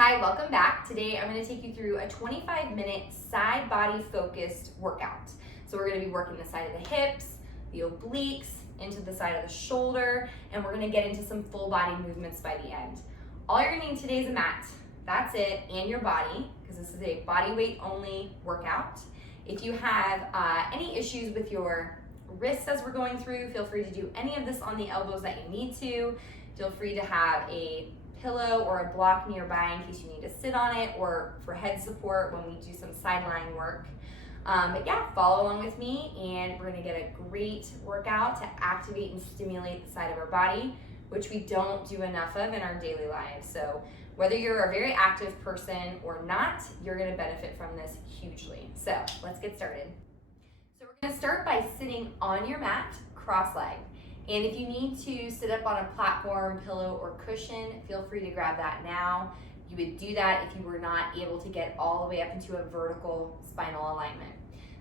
Hi, welcome back. Today I'm going to take you through a 25-minute side body focused workout. So we're going to be working the side of the hips, the obliques, into the side of the shoulder, and we're going to get into some full body movements by the end. All you're going to need today is a mat. That's it, and your body, because this is a body weight only workout. If you have any issues with your wrists as we're going through, feel free to do any of this on the elbows that you need to. Feel free to have a pillow or a block nearby in case you need to sit on it, or for head support when we do some sideline work. But yeah, follow along with me and we're gonna get a great workout to activate and stimulate the side of our body, which we don't do enough of in our daily lives. So whether you're a very active person or not, you're gonna benefit from this hugely. So let's get started. So we're gonna start by sitting on your mat, cross-legged. And if you need to sit up on a platform, pillow, or cushion, feel free to grab that now. You would do that if you were not able to get all the way up into a vertical spinal alignment.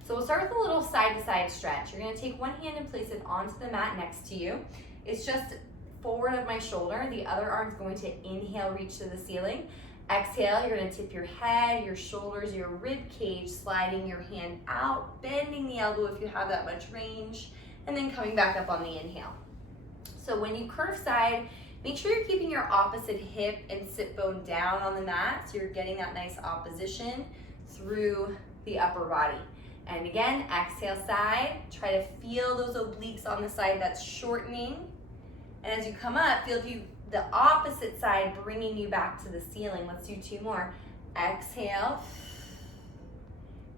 So we'll start with a little side-to-side stretch. You're gonna take one hand and place it onto the mat next to you. It's just forward of my shoulder. The other arm's going to inhale, reach to the ceiling. Exhale, you're gonna tip your head, your shoulders, your rib cage, sliding your hand out, bending the elbow if you have that much range, and then coming back up on the inhale. So when you curve side, make sure you're keeping your opposite hip and sit bone down on the mat so you're getting that nice opposition through the upper body. And again, exhale side, try to feel those obliques on the side that's shortening. And as you come up, feel the opposite side bringing you back to the ceiling. Let's do two more. Exhale.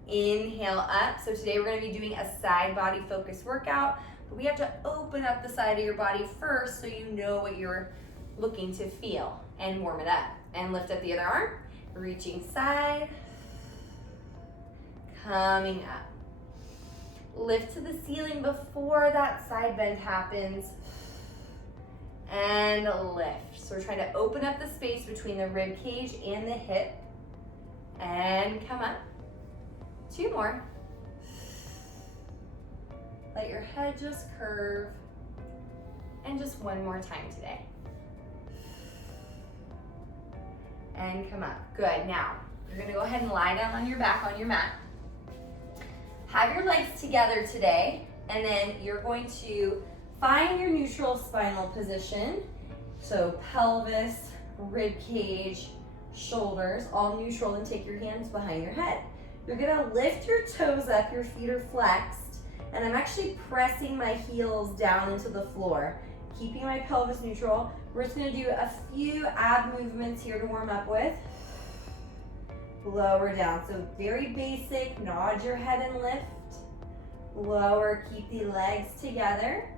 Inhale up. So today we're going to be doing a side body focused workout, but we have to open up the side of your body first so you know what you're looking to feel, and warm it up. And lift up the other arm, reaching side, coming up. Lift to the ceiling before that side bend happens, and lift. So we're trying to open up the space between the rib cage and the hip, and come up. Two more. Let your head just curve. And just one more time today. And come up. Good. Now, you're gonna go ahead and lie down on your back on your mat. Have your legs together today, and then you're going to find your neutral spinal position. So pelvis, rib cage, shoulders, all neutral, and take your hands behind your head. You're gonna lift your toes up, your feet are flexed, and I'm actually pressing my heels down into the floor, keeping my pelvis neutral. We're just gonna do a few ab movements here to warm up with. Lower down, so very basic, nod your head and lift. Lower, keep the legs together.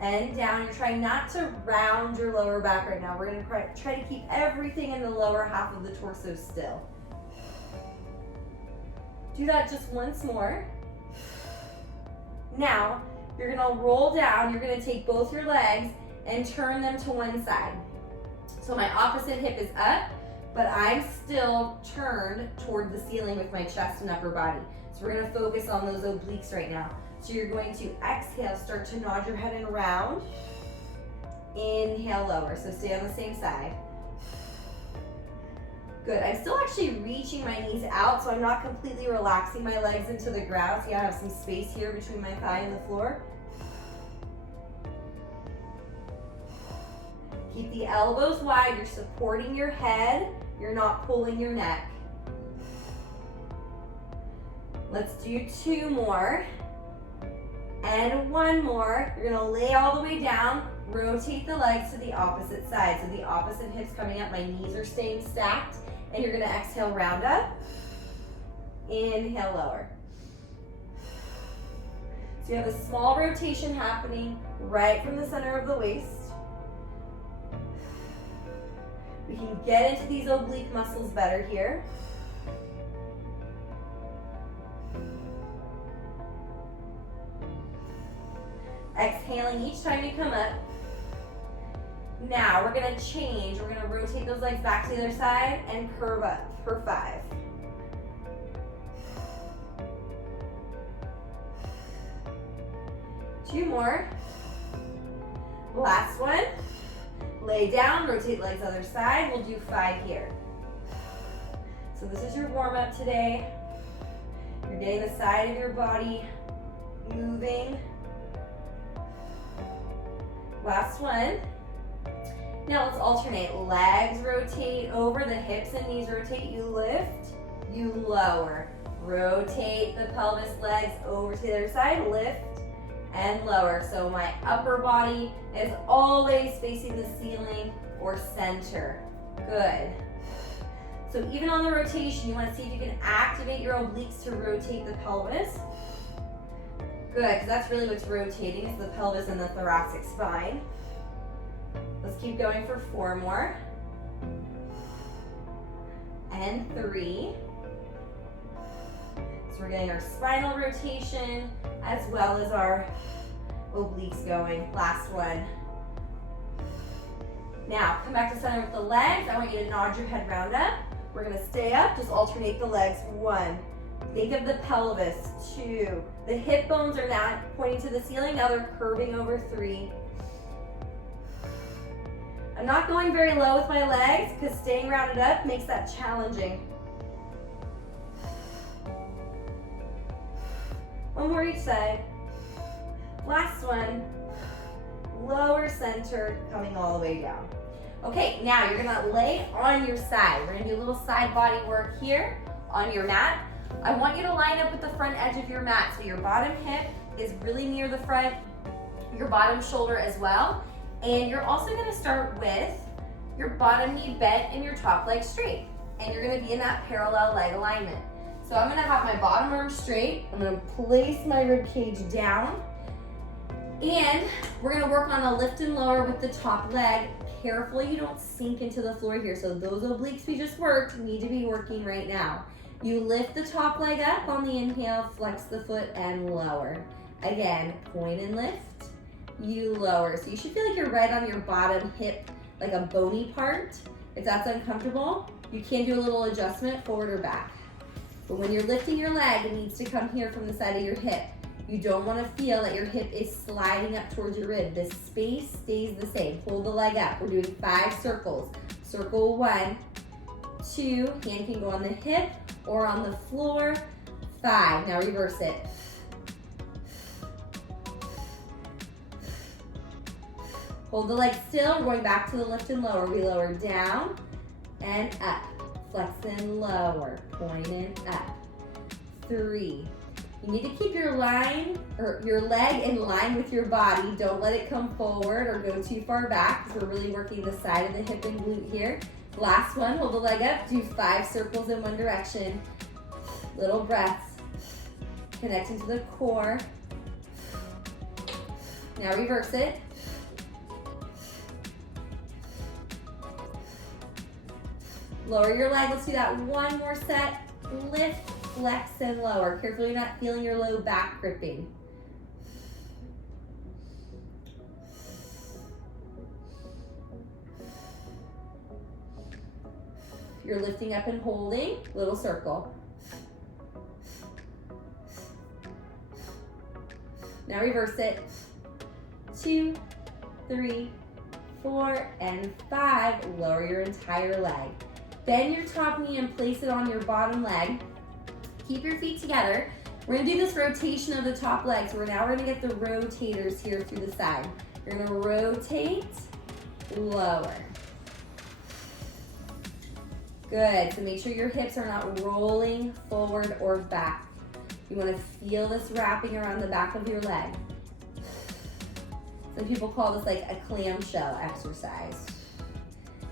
And down, you're trying not to round your lower back right now. We're gonna try to keep everything in the lower half of the torso still. Do that just once more. Now, you're gonna roll down, you're gonna take both your legs and turn them to one side. So my opposite hip is up, but I'm still turned toward the ceiling with my chest and upper body. So we're gonna focus on those obliques right now. So you're going to exhale, start to nod your head and round. Inhale, lower, so stay on the same side. Good, I'm still actually reaching my knees out, so I'm not completely relaxing my legs into the ground. See, I have some space here between my thigh and the floor. Keep the elbows wide, you're supporting your head, you're not pulling your neck. Let's do two more. And one more. You're gonna lay all the way down, rotate the legs to the opposite side. So the opposite hip's coming up, my knees are staying stacked. And you're gonna exhale, round up. Inhale, lower. So you have a small rotation happening right from the center of the waist. We can get into these oblique muscles better here. Exhaling each time you come up. Now we're gonna change. We're gonna rotate those legs back to the other side and curve up for 5. Two more. Last one. Lay down, rotate legs other side. We'll do 5 here. So this is your warm-up today. You're getting the side of your body moving. Last one. Now let's alternate. Legs rotate over, the hips and knees rotate. You lift, you lower. Rotate the pelvis, legs over to the other side. Lift and lower. So my upper body is always facing the ceiling or center. Good. So even on the rotation, you want to see if you can activate your obliques to rotate the pelvis. Good, because that's really what's rotating is the pelvis and the thoracic spine. Let's keep going for 4 more. And 3. So we're getting our spinal rotation as well as our obliques going. Last one. Now, come back to center with the legs. I want you to nod your head round up. We're gonna stay up, just alternate the legs. 1. Think of the pelvis. 2. The hip bones are not pointing to the ceiling, now they're curving over. 3. I'm not going very low with my legs because staying rounded up makes that challenging. 1 more each side. Last one. Lower center, coming all the way down. Okay, now you're gonna lay on your side. We're gonna do a little side body work here on your mat. I want you to line up with the front edge of your mat. So your bottom hip is really near the front, your bottom shoulder as well. And you're also gonna start with your bottom knee bent and your top leg straight. And you're gonna be in that parallel leg alignment. So I'm gonna have my bottom arm straight. I'm gonna place my rib cage down. And we're gonna work on a lift and lower with the top leg. Carefully you don't sink into the floor here. So those obliques we just worked need to be working right now. You lift the top leg up on the inhale, flex the foot and lower. Again, point and lift, you lower. So you should feel like you're right on your bottom hip, like a bony part. If that's uncomfortable, you can do a little adjustment forward or back. But when you're lifting your leg, it needs to come here from the side of your hip. You don't want to feel that your hip is sliding up towards your rib. The space stays the same. Pull the leg up. We're doing 5 circles. Circle 1, 2, hand can go on the hip or on the floor. 5, now reverse it. Hold the leg still, we're going back to the lift and lower. We lower down and up. Flex and lower, point and up. 3. You need to keep your line or your leg in line with your body. Don't let it come forward or go too far back because we're really working the side of the hip and glute here. Last one, hold the leg up, do 5 circles in one direction. Little breaths, connecting to the core. Now reverse it. Lower your leg, let's do that 1 more set. Lift, flex, and lower. Carefully you're not feeling your low back gripping. You're lifting up and holding, little circle. Now reverse it. 2, 3, 4, and 5. Lower your entire leg. Bend your top knee and place it on your bottom leg. Keep your feet together. We're gonna do this rotation of the top leg. So now we're gonna get the rotators here through the side. You're gonna rotate, lower. Good, so make sure your hips are not rolling forward or back. You wanna feel this wrapping around the back of your leg. Some people call this like a clamshell exercise.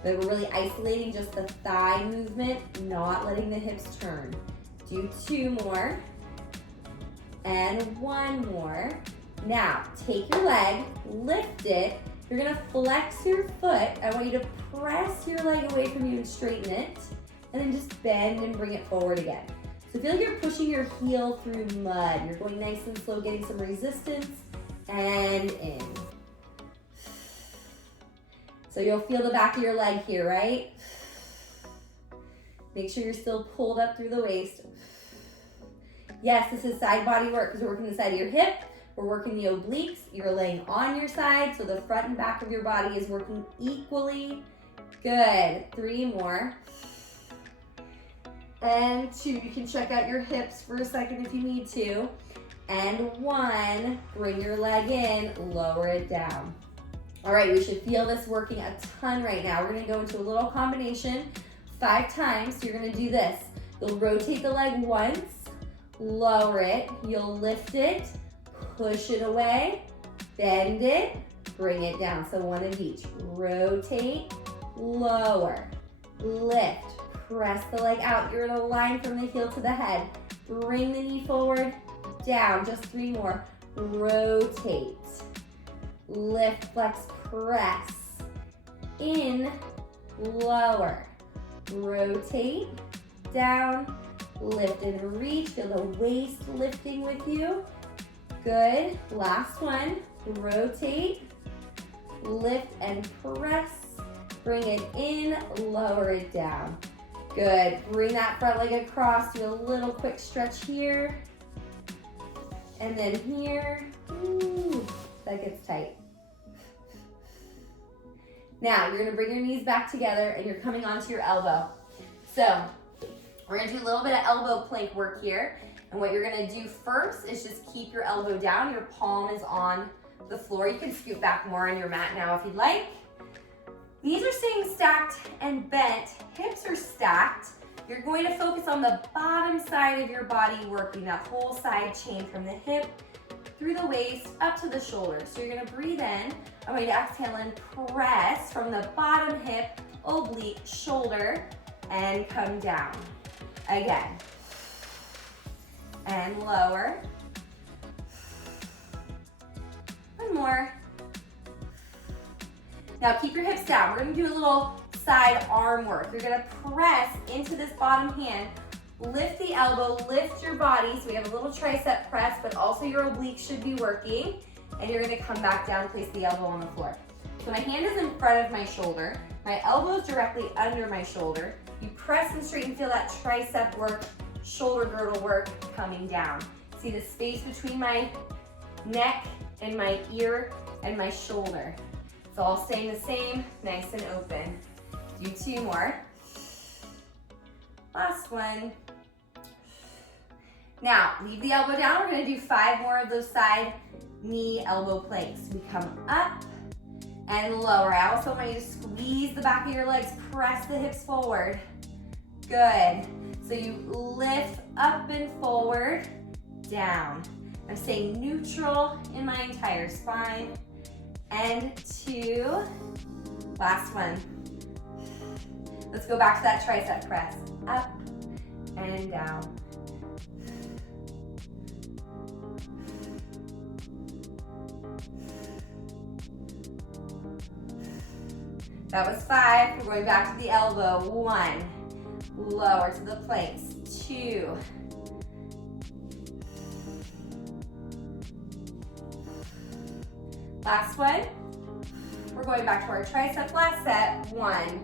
But we're really isolating just the thigh movement, not letting the hips turn. Do 2 more, and 1 more. Now, take your leg, lift it. You're gonna flex your foot. I want you to press your leg away from you and straighten it, and then just bend and bring it forward again. So feel like you're pushing your heel through mud. You're going nice and slow, getting some resistance, and in. So you'll feel the back of your leg here, right? Make sure you're still pulled up through the waist. Yes, this is side body work because we're working the side of your hip, We're working the obliques. You're laying on your side, so the front and back of your body is working equally. Good. 3 more. And 2, you can check out your hips for a second if you need to. And 1, bring your leg in, lower it down. All right, we should feel this working a ton right now. We're gonna go into a little combination 5 times. So you're gonna do this. You'll rotate the leg once, lower it, you'll lift it, push it away, bend it, bring it down. So 1 of each. Rotate, lower, lift, press the leg out. You're in a line from the heel to the head. Bring the knee forward, down. Just 3 more. Rotate, lift, flex, press, in, lower, rotate, down, lift and reach. Feel the waist lifting with you. Good. Last one. Rotate, lift and press. Bring it in, lower it down. Good. Bring that front leg across. Do a little quick stretch here. And then here. Ooh, that gets tight. Now, you're gonna bring your knees back together and you're coming onto your elbow. So, we're gonna do a little bit of elbow plank work here. And what you're gonna do first is just keep your elbow down. Your palm is on the floor. You can scoot back more on your mat now if you'd like. Knees are staying stacked and bent. Hips are stacked. You're going to focus on the bottom side of your body, working that whole side chain from the hip through the waist up to the shoulders. So you're gonna breathe in. I'm going to exhale and press from the bottom hip, oblique, shoulder, and come down. Again. And lower. 1 more. Now keep your hips down. We're gonna do a little side arm work. You're gonna press into this bottom hand, lift the elbow, lift your body. So we have a little tricep press, but also your obliques should be working. And you're gonna come back down, place the elbow on the floor. So my hand is in front of my shoulder. My elbow is directly under my shoulder. You press and straighten, feel that tricep work, shoulder girdle work coming down. See the space between my neck and my ear and my shoulder. It's all staying the same, nice and open. Do 2 more. Last one. Now, leave the elbow down. We're gonna do 5 more of those side knee elbow planks. We come up and lower. I also want you to squeeze the back of your legs, press the hips forward. Good. So you lift up and forward, down. I'm staying neutral in my entire spine. And 2. Last one. Let's go back to that tricep press. Up and down. That was 5. We're going back to the elbow. 1. Lower to the planks. 2. Last one. We're going back to our tricep last set. 1.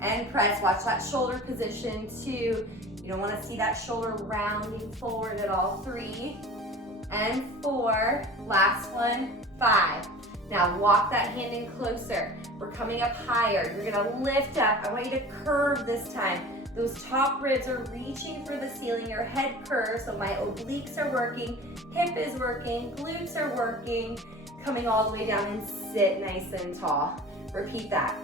And press. Watch that shoulder position. 2. You don't want to see that shoulder rounding forward at all. 3. And 4. Last one. 5. Now walk that hand in closer. We're coming up higher. You're gonna lift up. I want you to curve this time. Those top ribs are reaching for the ceiling. Your head curves, so my obliques are working, hip is working, glutes are working. Coming all the way down and sit nice and tall. Repeat that.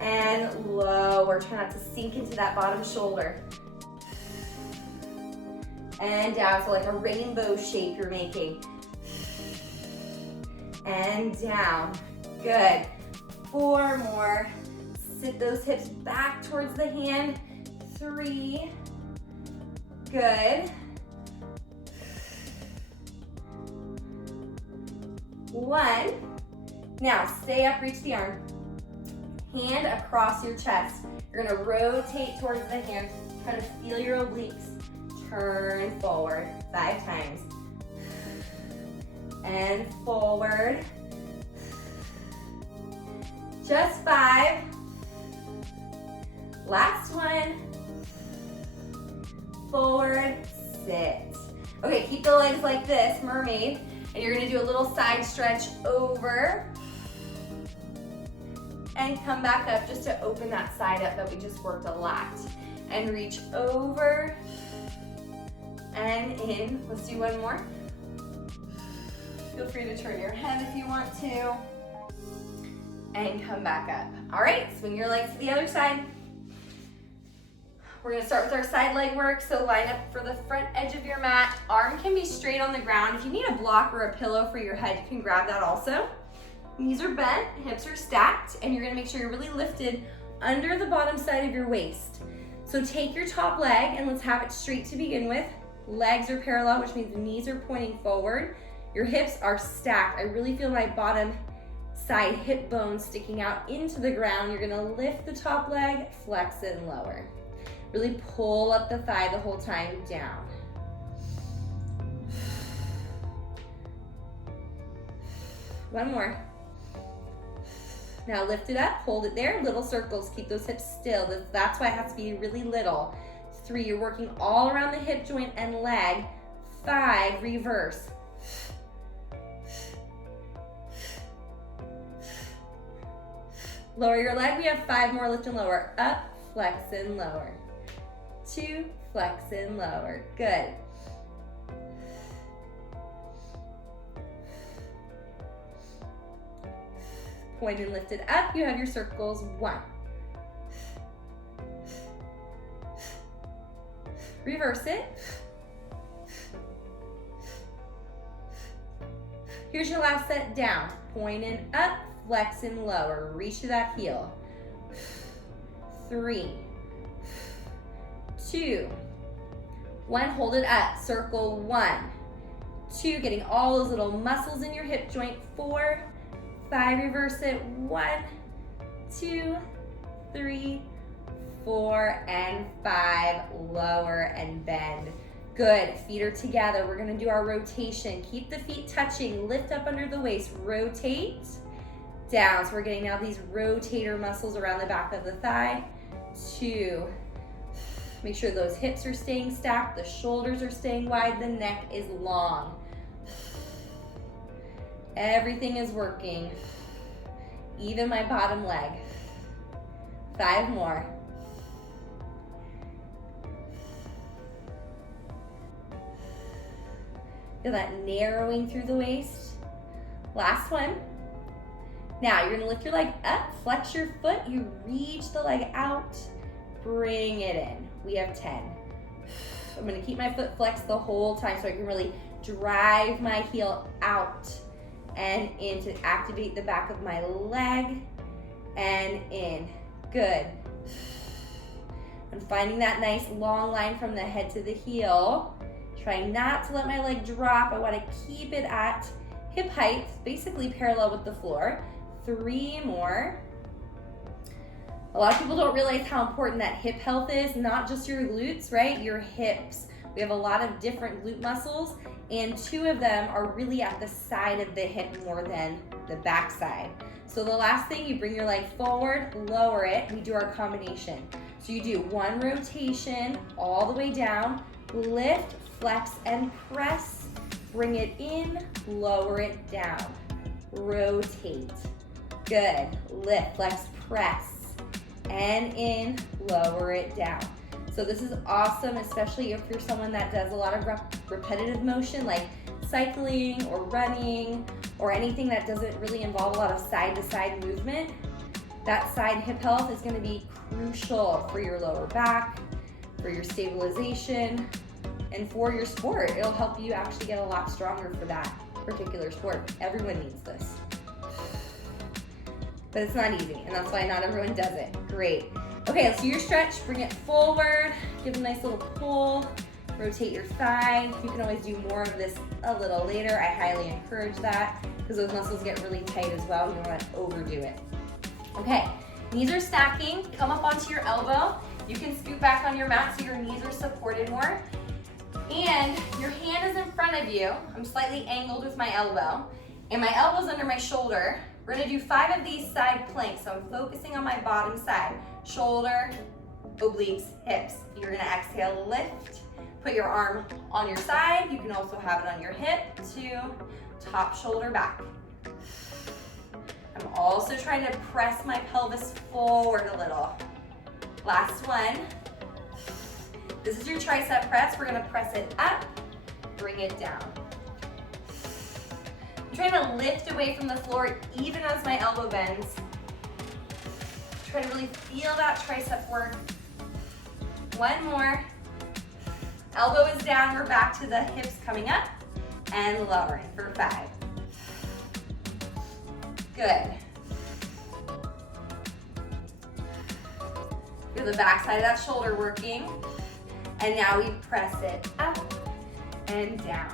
And lower. Try not to sink into that bottom shoulder. And down, so like a rainbow shape you're making. And down. Good. 4 more. Sit those hips back towards the hand. 3. Good. 1. Now stay up, reach the arm. Hand across your chest. You're gonna rotate towards the hand. Try to feel your obliques. Turn forward 5 times. And forward. Just 5. Last one. Forward, sit. Okay, keep the legs like this, mermaid, and you're gonna do a little side stretch over and come back up just to open that side up that we just worked a lot. And reach over and in. Let's do one more. Feel free to turn your head if you want to. And come back up. All right, swing your legs to the other side. We're gonna start with our side leg work, so line up for the front edge of your mat. Arm can be straight on the ground. If you need a block or a pillow for your head, you can grab that also. Knees are bent, hips are stacked, and you're gonna make sure you're really lifted under the bottom side of your waist. So take your top leg and let's have it straight to begin with. Legs are parallel, which means the knees are pointing forward. Your hips are stacked. I really feel my bottom side hip bone sticking out into the ground. You're gonna lift the top leg, flex it and lower. Really pull up the thigh the whole time down. One more. Now lift it up, hold it there, little circles, keep those hips still. That's why it has to be really little. 3, you're working all around the hip joint and leg. 5, reverse. Lower your leg, we have 5 more, lift and lower. Up, flex and lower. 2, flex and lower, good. Point and lift it up, you have your circles. 1. Reverse it. Here's your last set, down. Point and up, flex and lower. Reach to that heel. 3, 2, 1, hold it up. Circle 1, 2, getting all those little muscles in your hip joint. 4, 5, reverse it. 1, 2, 3, 4, and 5. Lower and bend. Good, feet are together. We're gonna do our rotation. Keep the feet touching, lift up under the waist, rotate down. So we're getting now these rotator muscles around the back of the thigh. 2, make sure those hips are staying stacked, the shoulders are staying wide, the neck is long. Everything is working. Even my bottom leg. 5 more. Feel that narrowing through the waist. Last one. Now you're gonna lift your leg up, flex your foot, you reach the leg out, bring it in. We have 10. I'm gonna keep my foot flexed the whole time so I can really drive my heel out and in to activate the back of my leg and in. Good. I'm finding that nice long line from the head to the heel. Try not to let my leg drop. I want to keep it at hip height, basically parallel with the floor. 3 more. A lot of people don't realize how important that hip health is, not just your glutes, right? Your hips. We have a lot of different glute muscles, and 2 of them are really at the side of the hip more than the back side. So the last thing, you bring your leg forward, lower it, we do our combination. So you do 1 rotation all the way down, lift, flex and press, bring it in, lower it down, rotate. Good, lift, flex, press, and in, lower it down. So this is awesome, especially if you're someone that does a lot of repetitive motion like cycling or running or anything that doesn't really involve a lot of side-to-side movement. That side hip health is gonna be crucial for your lower back, for your stabilization, and for your sport. It'll help you actually get a lot stronger for that particular sport. Everyone needs this. But it's not easy, and that's why not everyone does it. Great. Okay, let's do your stretch. Bring it forward, give a nice little pull, rotate your thigh. You can always do more of this a little later. I highly encourage that because those muscles get really tight as well. You don't want to overdo it. Okay, knees are stacking. Come up onto your elbow. You can scoot back on your mat so your knees are supported more. And your hand is in front of you. I'm slightly angled with my elbow. And my elbow's under my shoulder. We're gonna do 5 of these side planks. So I'm focusing on my bottom side. Shoulder, obliques, hips. You're gonna exhale, lift. Put your arm on your side. You can also have it on your hip. 2, top shoulder back. I'm also trying to press my pelvis forward a little. Last one. This is your tricep press. We're gonna press it up, bring it down. I'm trying to lift away from the floor even as my elbow bends. Try to really feel that tricep work. One more. Elbow is down, we're back to the hips coming up and lowering for 5. Good. Feel the back side of that shoulder working. And now we press it up and down.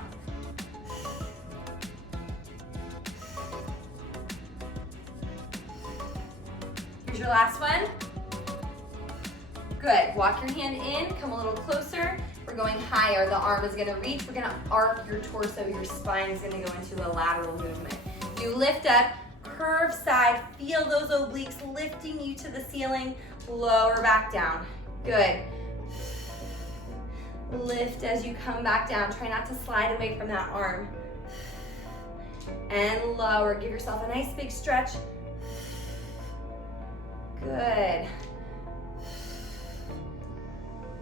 Here's your last one. Good, walk your hand in, come a little closer. We're going higher, the arm is gonna reach. We're gonna arc your torso, your spine is gonna go into a lateral movement. You lift up, curve side, feel those obliques lifting you to the ceiling, lower back down. Good. Lift as you come back down. Try not to slide away from that arm. And lower, give yourself a nice big stretch. Good.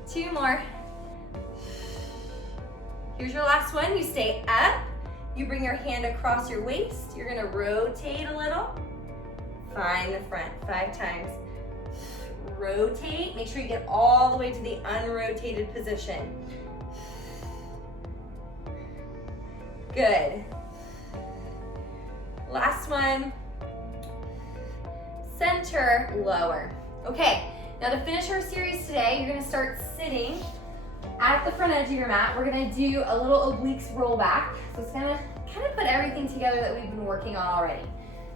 2 more. Here's your last one. You stay up. You bring your hand across your waist. You're gonna rotate a little. Find the front 5 times. Rotate. Make sure you get all the way to the unrotated position. Good. Last one. Center, lower. Okay, now to finish our series today, you're gonna start sitting at the front edge of your mat. We're gonna do a little obliques rollback. So it's gonna kind of put everything together that we've been working on already.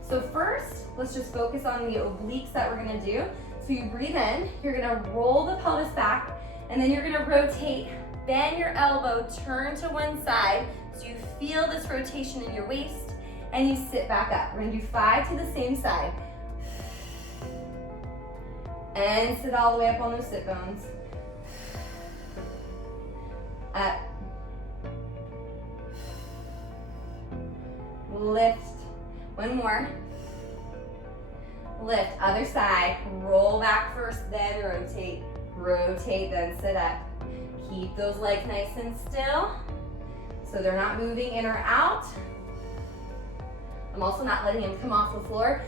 So first, let's just focus on the obliques that we're gonna do. So you breathe in, you're gonna roll the pelvis back, and then you're gonna rotate, bend your elbow, turn to one side, so you feel this rotation in your waist, and you sit back up. We're gonna do 5 to the same side. And sit all the way up on those sit bones. Up. Lift. One more. Lift. Other side. Roll back first, then rotate. Rotate, then sit up. Keep those legs nice and still so they're not moving in or out. I'm also not letting them come off the floor.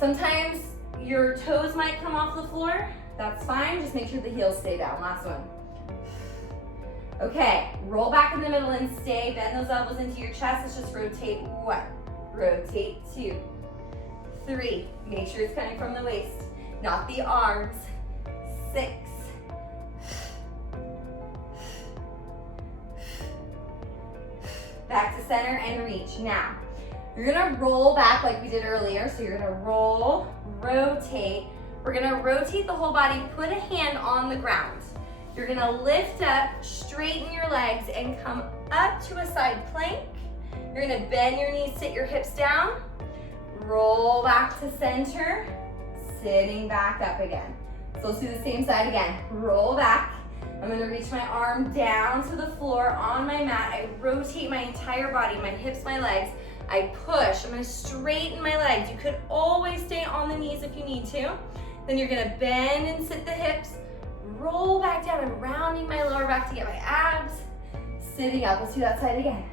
Sometimes your toes might come off the floor. That's fine. Just make sure the heels stay down. Last one. Okay, roll back in the middle and stay. Bend those elbows into your chest. Let's just rotate 1. Rotate 2. 3. Make sure it's coming from the waist, not the arms. 6. Back to center and reach. Now, you're gonna roll back like we did earlier. So you're gonna roll, rotate. We're gonna rotate the whole body, put a hand on the ground. You're gonna lift up, straighten your legs, and come up to a side plank. You're gonna bend your knees, sit your hips down, roll back to center, sitting back up again. So let's do the same side again. Roll back. I'm gonna reach my arm down to the floor on my mat. I rotate my entire body, my hips, my legs. I push. I'm gonna straighten my legs. You could always stay on the knees if you need to. Then you're gonna bend and sit the hips, roll back down and rounding my lower back to get my abs. Sitting up, let's do that side again.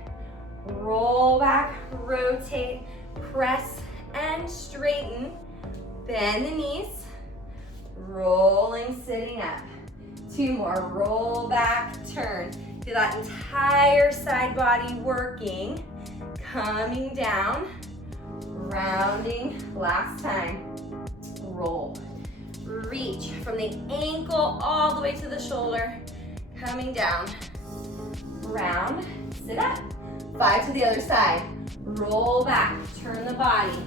Roll back, rotate, press and straighten. Bend the knees, rolling, sitting up. 2 more, roll back, turn. Feel that entire side body working. Coming down, rounding, last time. Roll. Reach from the ankle all the way to the shoulder, coming down, round, sit up. 5 to the other side, roll back, turn the body,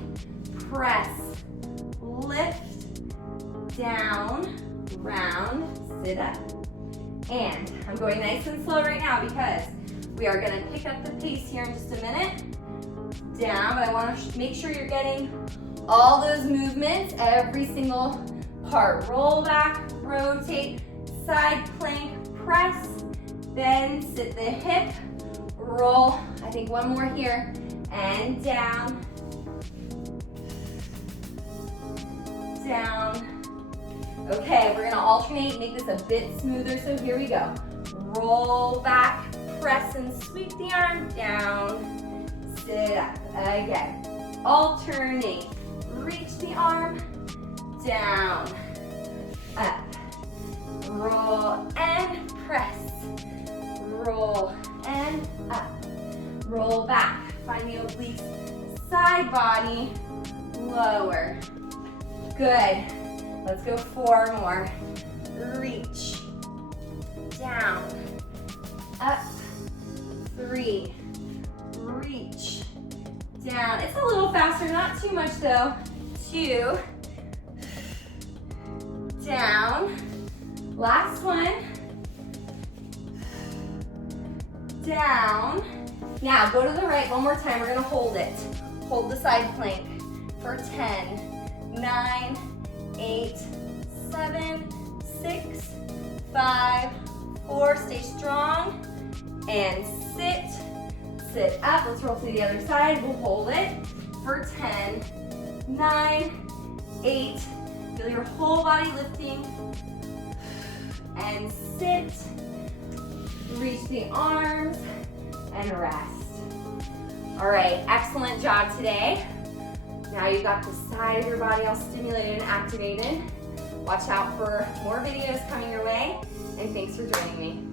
press, lift, down, round, sit up. And I'm going nice and slow right now because we are gonna pick up the pace here in just a minute. Down, but I wanna make sure you're getting all those movements, every single part. Roll back, rotate, side plank, press, Then sit the hip, roll. I think one more here, and down, down. Okay, we're gonna alternate, make this a bit smoother, so here we go. Roll back, press and sweep the arm down, sit up. Again, alternate, reach the arm, down, up, roll and press, roll and up, roll back, find the obliques, side body, lower. Good. Let's go 4 more. Reach, down, up, 3, reach, down. It's a little faster, not too much though. 2, down, last one, down. Now go to the right one more time, we're gonna hold it. Hold the side plank for 10, 9, 8, 7, 6, 5, 4, stay strong, and sit, sit up. Let's roll to the other side, we'll hold it for 10, 9, 8, feel your whole body lifting, and sit, reach the arms, and rest. All right, excellent job today. Now you've got the side of your body all stimulated and activated. Watch out for more videos coming your way, and thanks for joining me.